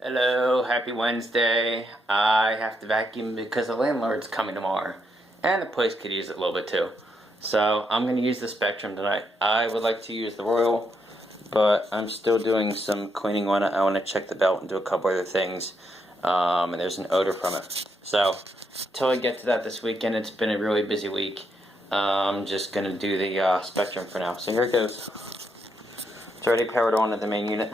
Hello, happy Wednesday. I have to vacuum because the landlord's coming tomorrow. And the place could use it a little bit too. So I'm going to use the Spectrum tonight. I would like to use the Royal, but I'm still doing some cleaning on it. I want to check the belt and do a couple other things. And there's an odor from it. So until I get to that this weekend, it's been a really busy week. I'm just going to do the Spectrum for now. So here it goes. It's already powered on at the main unit.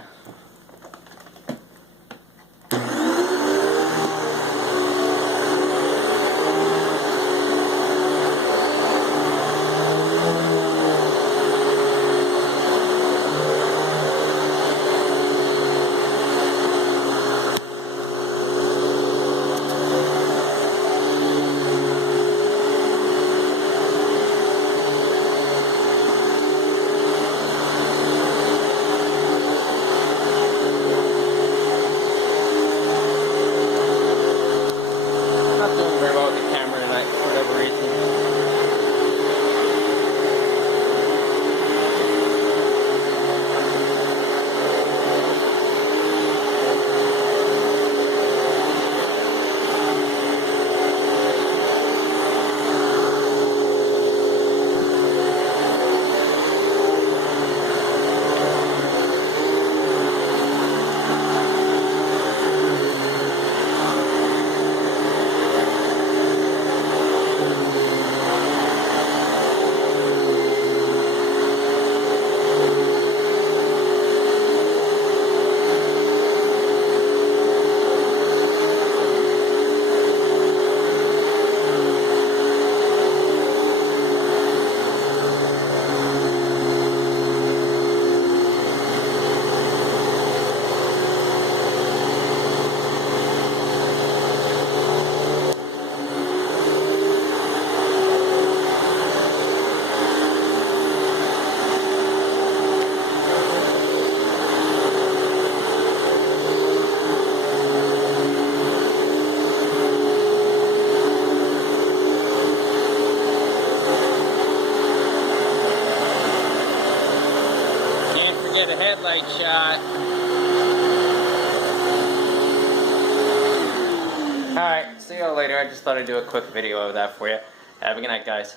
Get a headlight shot. Alright, see you all later. I just thought I'd do a quick video of that for you. Have a good night, guys.